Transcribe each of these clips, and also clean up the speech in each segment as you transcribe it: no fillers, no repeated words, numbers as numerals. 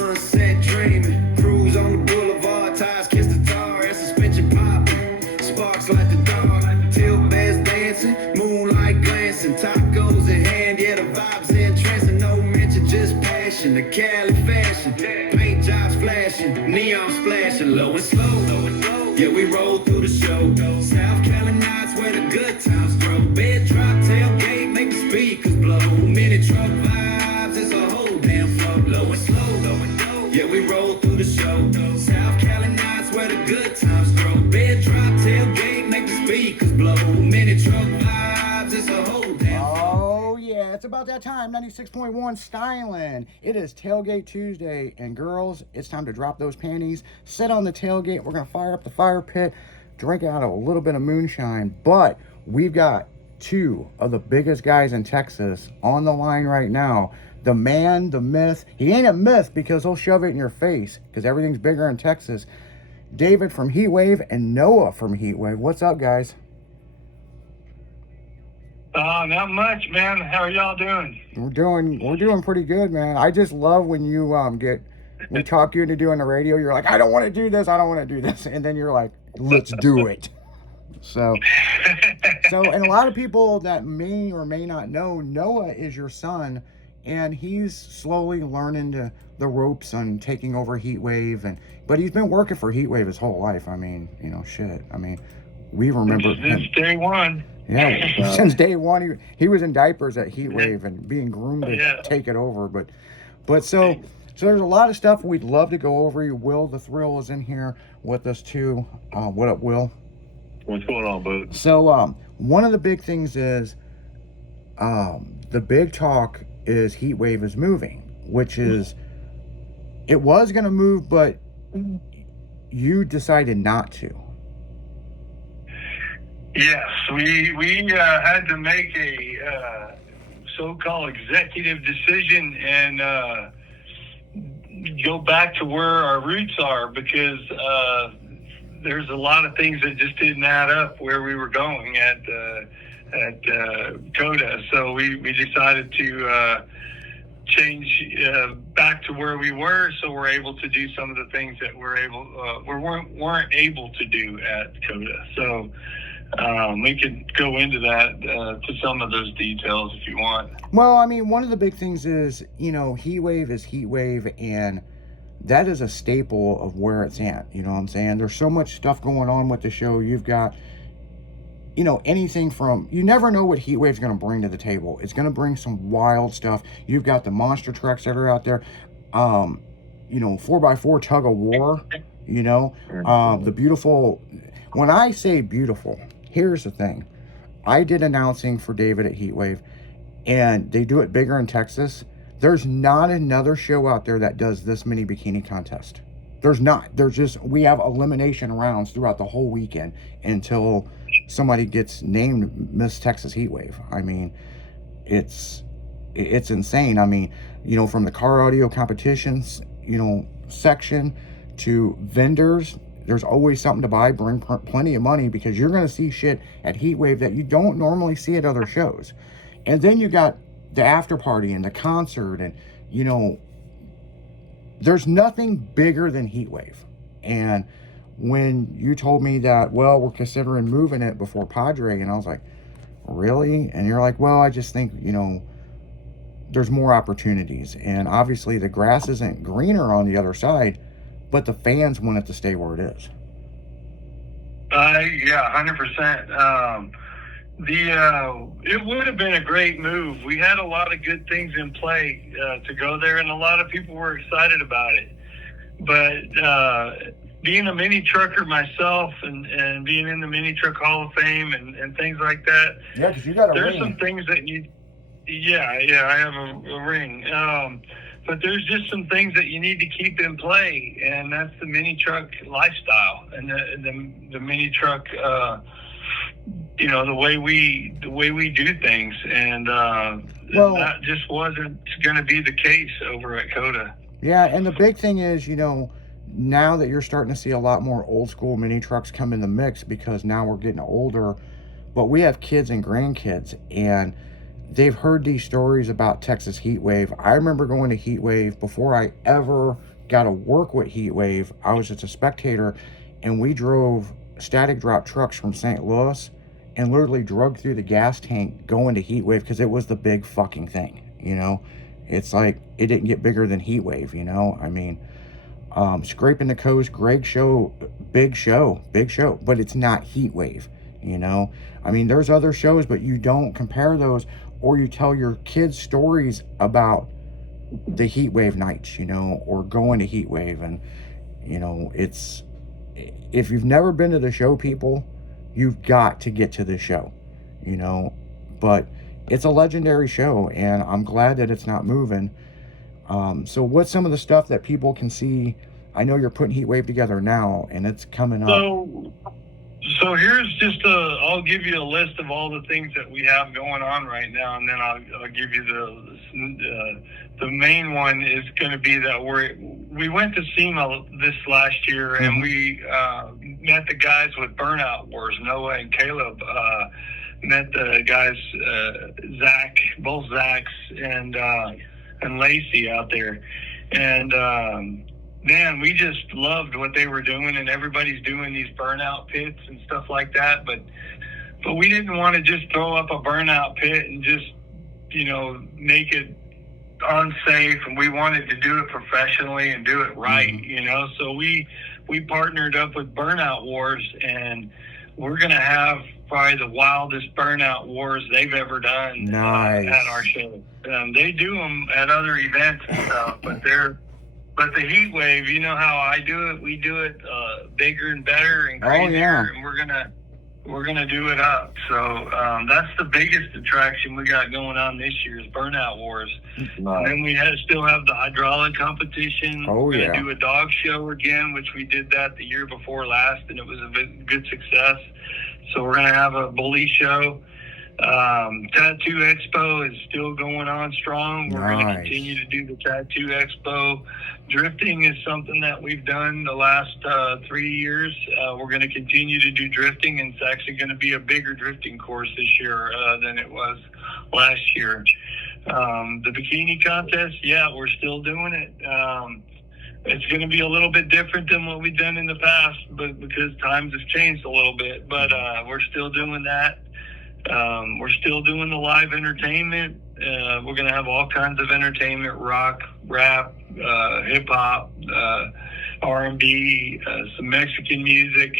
sunset dreaming. Cruise on the boulevard, tires kiss the tar, and suspension popping. Sparks like the dark, tailgates dancing, moonlight glancing, tacos in hand, yeah, the vibes entrancing. No mention, just passion, the Cali fashion. Paint jobs flashing, neon splashing, low and slow. Yeah, we roll through the show. South Carolina's where the good times grow. Bed drop, tailgate, make the speakers blow. Mini truck vibes, it's a whole damn flow. Low and slow. Yeah, we roll through the show. South Carolina's where the good times grow. Bed drop, tailgate, make the speakers blow. Mini truck vibes, it's a whole damn flow. Oh yeah, it's about that time. 96.1 styling. It is Tailgate Tuesday, and girls, it's time to drop those panties, sit on the tailgate. We're gonna fire up the fire pit, drink out of a little bit of moonshine, but we've got two of the biggest guys in Texas on the line right now. The man, the myth. He ain't a myth because he'll shove it in your face because everything's bigger in Texas. David from Heatwave and Noah from Heatwave. What's up, guys? Not much, man. How are y'all doing? We're doing pretty good, man. I just love when you we talk you into doing the radio. You're like, I don't want to do this, and then you're like, let's do it. So and a lot of people that may or may not know, Noah is your son, and he's slowly learning the ropes on taking over Heatwave, but he's been working for Heatwave his whole life. I mean, shit. I mean, we remember since day one. Yeah, since day one, he was in diapers at Heatwave and being groomed to take it over. But so there's a lot of stuff we'd love to go over. Will the Thrill is in here with us too. What up, Will? What's going on, bud? So one of the big things is the big talk is Heatwave is moving, which is it was going to move, but you decided not to. Yes, we had to make a so-called executive decision and go back to where our roots are because there's a lot of things that just didn't add up where we were going at Coda. So we decided to change back to where we were, so we're able to do some of the things that we weren't able to do at Coda. So. We could go into that to some of those details if you want. Well, I mean, one of the big things is, Heatwave is Heatwave, and that is a staple of where it's at. You know what I'm saying? There's so much stuff going on with the show. You've got, anything from, you never know what Heatwave's going to bring to the table. It's going to bring some wild stuff. You've got the monster trucks that are out there, 4x4 tug of war, the beautiful, when I say beautiful, here's the thing. I did announcing for David at Heatwave, and they do it bigger in Texas. There's not another show out there that does this many bikini contests. There's not. We have elimination rounds throughout the whole weekend until somebody gets named Miss Texas Heatwave. I mean, it's insane. I mean, from the car audio competitions, section to vendors, there's always something to buy. Bring plenty of money because you're going to see shit at Heatwave that you don't normally see at other shows. And then you got the after party and the concert, and there's nothing bigger than Heatwave. And when you told me that, well, we're considering moving it before Padre, and I was like, really? And you're like, well, I just think there's more opportunities, and obviously the grass isn't greener on the other side, but the fans want it to stay where it is. Yeah, 100%. It would have been a great move. We had a lot of good things in play to go there, and a lot of people were excited about it. But being a mini trucker myself and being in the Mini Truck Hall of Fame and things like that, yeah, because you got a there's ring. some things that you, I have a ring. But there's just some things that you need to keep in play, and that's the mini truck lifestyle and the mini truck, the way we do things, and that just wasn't going to be the case over at Coda. Yeah, and the big thing is, now that you're starting to see a lot more old school mini trucks come in the mix because now we're getting older, but we have kids and grandkids, and they've heard these stories about Texas Heatwave. I remember going to Heatwave before I ever got to work with heat wave. I was just a spectator, and we drove static drop trucks from St. Louis and literally drug through the gas tank going to heat wave because it was the big fucking thing, you know. It's like it didn't get bigger than heat wave, you know. I mean, Scraping the Coast, Greg show, big show, but it's not heat wave, you know. I mean, there's other shows, but you don't compare those, or you tell your kids stories about the heat wave nights, you know, or going to heat wave. And you know, it's, if you've never been to the show, people, you've got to get to the show, you know. But it's a legendary show, and I'm glad that it's not moving. So what's some of the stuff that people can see? I know you're putting heat wave together now, and it's coming up. So here's just I'll give you a list of all the things that we have going on right now, and then I'll give you the main one is going to be that we went to SEMA this last year, and we met the guys with Burnout Wars. Noah and Caleb met the guys, both Zachs and Lacey out there, and man, we just loved what they were doing, and everybody's doing these burnout pits and stuff like that. But we didn't want to just throw up a burnout pit and just, you know, make it unsafe. And we wanted to do it professionally and do it right, you know. So we partnered up with Burnout Wars, and we're going to have probably the wildest burnout wars they've ever done at our show. They do them at other events and stuff, but the heat wave, you know how I do it. We do it bigger and better and crazier, and we're gonna do it up. So that's the biggest attraction we got going on this year is Burnout Wars. Nice. And then we still have the hydraulic competition. We're gonna do a dog show again, which we did that the year before last, and it was a good success. So we're gonna have a bully show. Tattoo Expo is still going on strong. We're going to continue to do the Tattoo Expo. Drifting is something that we've done the last 3 years. We're going to continue to do drifting, and it's actually going to be a bigger drifting course this year than it was last year. The bikini contest, we're still doing it. It's going to be a little bit different than what we've done in the past, but because times have changed a little bit. But we're still doing that. We're still doing the live entertainment. We're going to have all kinds of entertainment: rock, rap, hip hop, R&B, some Mexican music,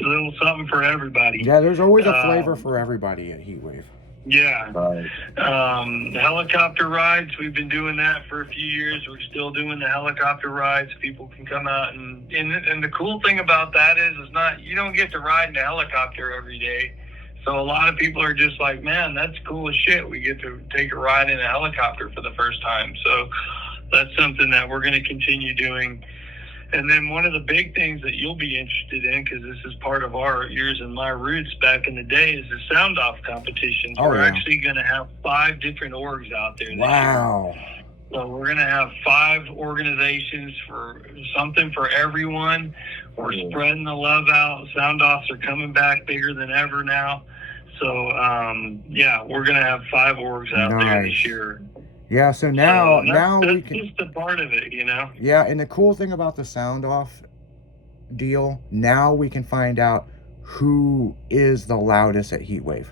a little something for everybody. Yeah, there's always a flavor for everybody at Heatwave. Yeah. The helicopter rides, we've been doing that for a few years. We're still doing the helicopter rides. People can come out, and the cool thing about that is not, you don't get to ride in a helicopter every day. So a lot of people are just like, man, that's cool as shit. We get to take a ride in a helicopter for the first time. So that's something that we're going to continue doing. And then one of the big things that you'll be interested in, because this is part of yours and my roots back in the day, is the sound off competitions. We're actually going to have 5 different orgs out there this year. So we're going to have 5 organizations for something for everyone. We're spreading the love out. Sound offs are coming back bigger than ever now. So, we're going to have 5 orgs out there this year. Yeah, so now that's we can... just a part of it, you know? Yeah, and the cool thing about the sound off deal, now we can find out who is the loudest at Heatwave.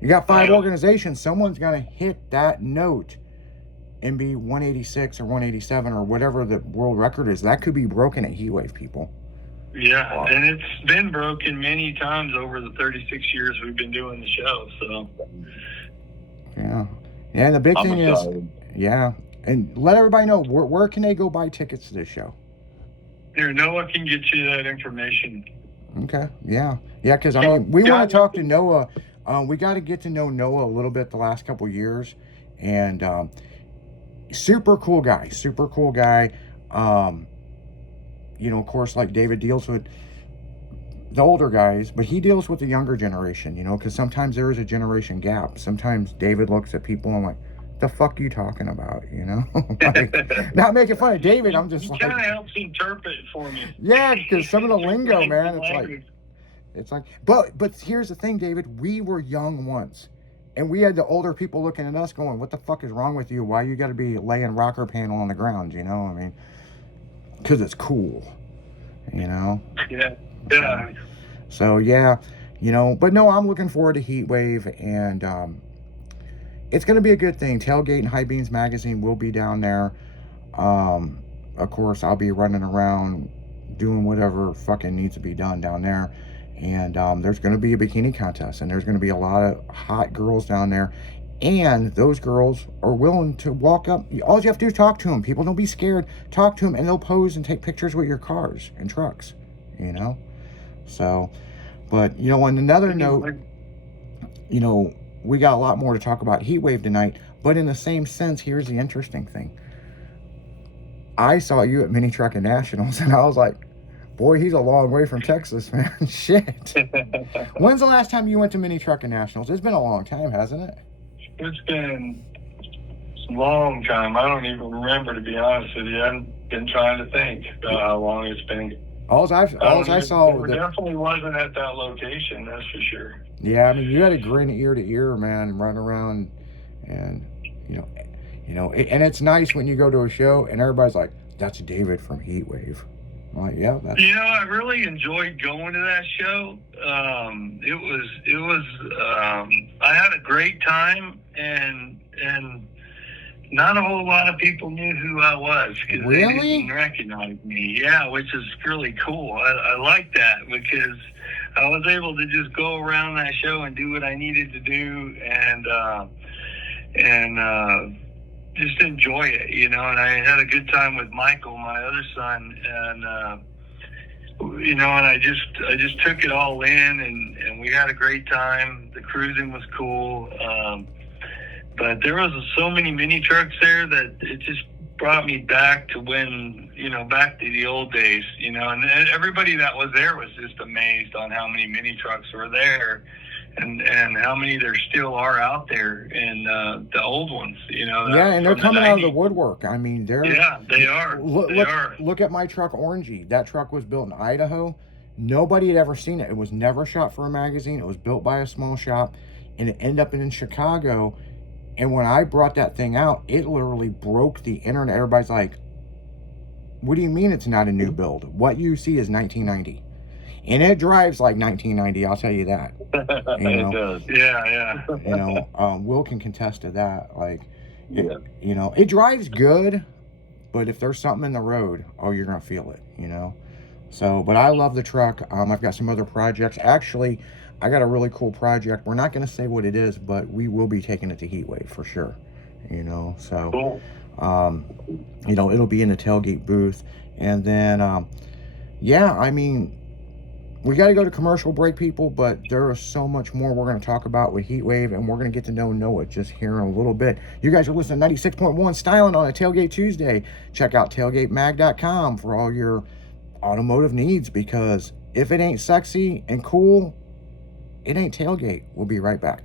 You got 5 organizations. Someone's going to hit that note and be 186 or 187 or whatever the world record is. That could be broken at Heatwave, people. Yeah, and it's been broken many times over the 36 years we've been doing the show, so. Yeah. Yeah, and the big thing is, and let everybody know, where can they go buy tickets to this show? Here, Noah can get you that information. Okay, yeah, because I mean, we want to talk to Noah. We got to get to know Noah a little bit the last couple years, and super cool guy. Of course, like David deals with the older guys, but he deals with the younger generation, because sometimes there is a generation gap. Sometimes David looks at people and like, the fuck you talking about, like, not making fun of David. I'm just like, kind of helps interpret for me. Yeah, because some of the lingo, man, it's like, but here's the thing, David, we were young once, and we had the older people looking at us going, what the fuck is wrong with you? Why you got to be laying rocker panel on the ground? I mean, because it's cool, you know. Yeah. Yeah. So yeah, you know, but no, I'm looking forward to Heat Wave, and it's going to be a good thing. Tailgate and High Beams Magazine will be down there. Of course, I'll be running around doing whatever fucking needs to be done down there. And there's going to be a bikini contest, and there's going to be a lot of hot girls down there. And those girls are willing to walk up. All you have to do is talk to them. People, don't be scared. Talk to them, and they'll pose and take pictures with your cars and trucks, you know? So, but, you know, on another note, you know, we got a lot more to talk about Heat Wave tonight. But in the same sense, here's the interesting thing. I saw you at Mini Trucking Nationals, and I was like, boy, he's a long way from Texas, man. Shit. When's the last time you went to Mini Trucking Nationals? It's been a long time, hasn't it? It's been a long time. I don't even remember, to be honest with you. I've been trying to think how long it's been. All I saw. It definitely wasn't at that location, that's for sure. Yeah, I mean, you had a grin ear to ear, man, running around, and you know, and it's nice when you go to a show and everybody's like, "That's David from Heat Wave." I'm like, yeah, that's. You know, I really enjoyed going to that show. It was. I had a great time, and not a whole lot of people knew who I was because they didn't recognize me. Yeah, which is really cool. I like that because I was able to just go around that show and do what I needed to do, and just enjoy it, you know. And I had a good time with Michael, my other son, and you know, and I just took it all in, and we had a great time. The cruising was cool, but there was so many mini trucks there that it just brought me back to when, you know, back to the old days, you know. And everybody that was there was just amazed on how many mini trucks were there. And how many there still are out there, and the old ones, you know. Yeah, and they're coming out of the woodwork. I mean, they are. Look at my truck, Orangey. That truck was built in Idaho. Nobody had ever seen it. It was never shot for a magazine. It was built by a small shop, and it ended up in Chicago. And when I brought that thing out, it literally broke the internet. Everybody's like, "What do you mean it's not a new build? What you see is 1990." And it drives like 1990, I'll tell you that. You know? It does. Yeah. You know, Will can contest to that. Like, you know, it drives good, but if there's something in the road, oh, you're going to feel it, you know? So, but I love the truck. I've got some other projects. Actually, I got a really cool project. We're not going to say what it is, but we will be taking it to Heat Wave for sure, you know? So, Cool. You know, it'll be in the tailgate booth. And then, yeah, I mean, we got to go to commercial break, people, but there is so much more we're going to talk about with Heat Wave, and we're going to get to know Noah just here in a little bit. You guys are listening to 96.1 Styling on a Tailgate Tuesday. Check out tailgatemag.com for all your automotive needs, because if it ain't sexy and cool, it ain't tailgate. We'll be right back.